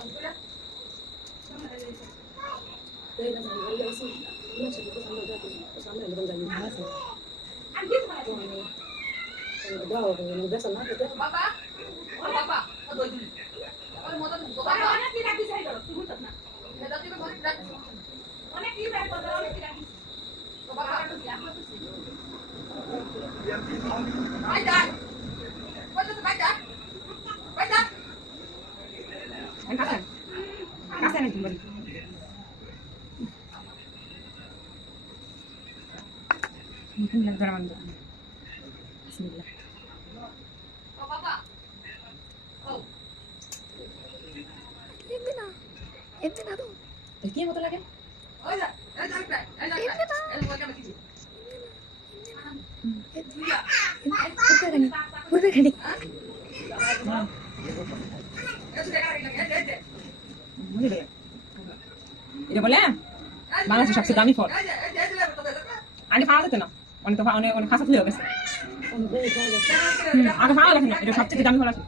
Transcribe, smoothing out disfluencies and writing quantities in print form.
Bismillah. এমনি না তো কি মতো লাগে এটা বলে বাংলাদেশের সবচেয়ে দামি ফল আগে পাওয়া যেত না অনেক তো অনেক অনেক খাসা খুলে গেছে আগে পাওয়া গেছে না এটা সবচেয়ে দামি ফল আছে